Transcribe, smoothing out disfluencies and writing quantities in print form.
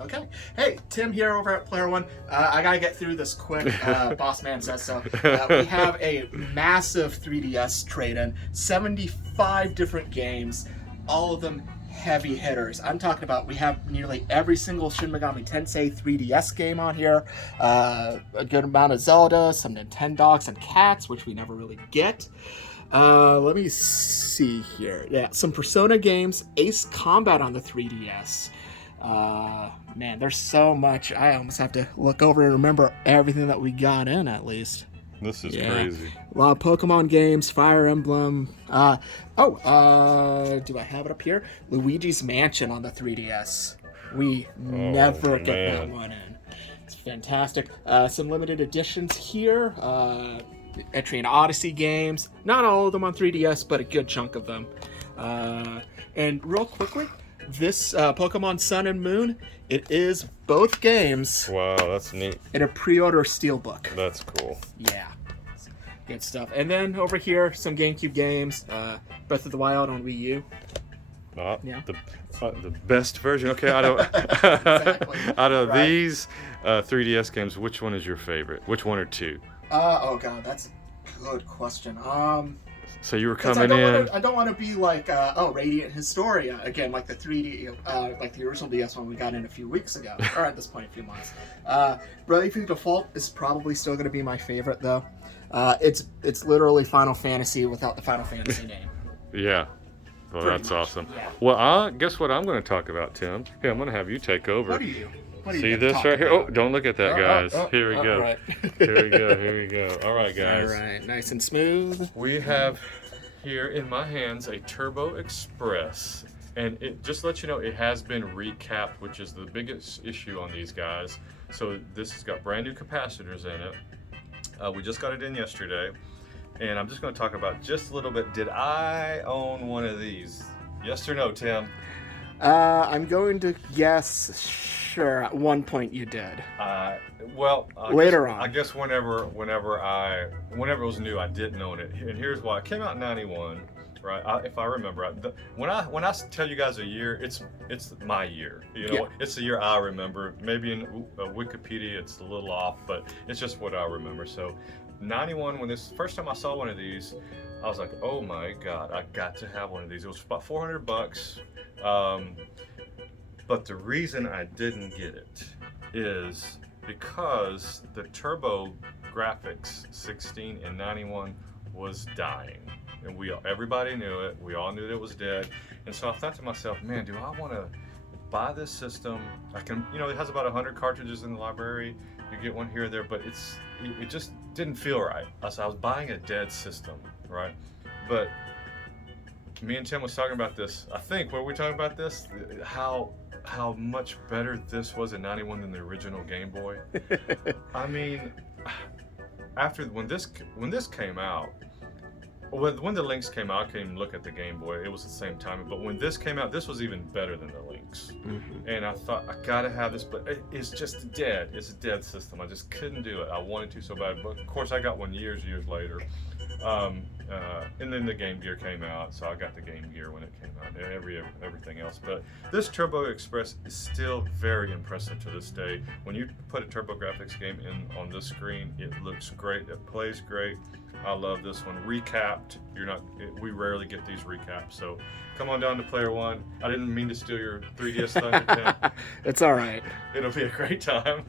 Okay. Hey, Tim here over at Player One. I gotta get through this quick. Boss man says so. We have a massive 3DS trade-in, 75 different games, all of them heavy hitters. I'm talking about we have nearly every single Shin Megami Tensei 3DS game on here, a good amount of Zelda, some Nintendogs and Cats, which we never really get. Let me see here. Yeah, some Persona games, Ace Combat on the 3DS. Man, there's so much. I almost have to look over and remember everything that we got in, at least. This is crazy. A lot of Pokemon games, Fire Emblem. Do I have it up here? Luigi's Mansion on the 3DS. We never get that one in. It's fantastic. Some limited editions here. Etrian Odyssey games. Not all of them on 3DS, but a good chunk of them. And real quickly, this Pokemon Sun and Moon, it is both games. Wow, that's neat. In a pre-order steelbook. That's cool. Yeah. Good stuff. And then over here, some GameCube games. Breath of the Wild on Wii U. Yeah. The best version. Okay, out of Exactly. out of these 3DS games, which one is your favorite? Which one or two? Oh god, that's a good question. So you were coming I don't want to be like, Radiant Historia again, like the 3D, like the original DS one we got in a few weeks ago, or at this point, a few months. Bravely Default is probably still going to be my favorite, though. It's literally Final Fantasy without the Final Fantasy name. Yeah. Well, Pretty that's much, awesome. yeah. Well, guess what I'm going to talk about, Tim? Here, I'm going to have you take over. What are you? See this right here? Oh, don't look at that, guys. Here we go. Right. Here we go. All right, guys. All right, nice and smooth. We have here in my hands a TurboExpress, and it just lets you know it has been recapped, which is the biggest issue on these guys. So this has got brand new capacitors in it. We just got it in yesterday, and I'm just going to talk about just a little bit. Did I own one of these? Yes or no, Tim? I'm going to guess. Sure, at one point you did. Later on. I guess whenever it was new, I didn't own it, and here's why. It came out in '91, right? If I remember right. When I tell you guys a year, it's my year. You know, It's the year I remember. Maybe in Wikipedia it's a little off, but it's just what I remember. So, '91, when this first time I saw one of these, I was like, oh my god, I got to have one of these. It was about $400. But the reason I didn't get it is because the TurboGrafx 16 in '91 was dying, and everybody knew it. We all knew that it was dead, and so I thought to myself, man, do I want to buy this system? I can, it has about 100 cartridges in the library. You get one here or there, but it just didn't feel right. I was buying a dead system, right? But me and Tim was talking about this. I think were we talking about this? How much better this was in '91 than the original Game Boy. I mean, when this came out, when the Lynx came out, I couldn't even look at the Game Boy. It was the same time. But when this came out, this was even better than the Lynx. Mm-hmm. And I thought, I gotta have this, but it's just dead. It's a dead system. I just couldn't do it. I wanted to so bad. But of course, I got one years later. And then the Game Gear came out, so I got the Game Gear when it came out, and everything else. But this TurboExpress is still very impressive to this day. When you put a TurboGrafx game in on this screen, it looks great, it plays great. I love this one. Recapped. We rarely get these recaps, so come on down to Player One. I didn't mean to steal your 3DS thunder, Tim. It's all right. It'll be a great time.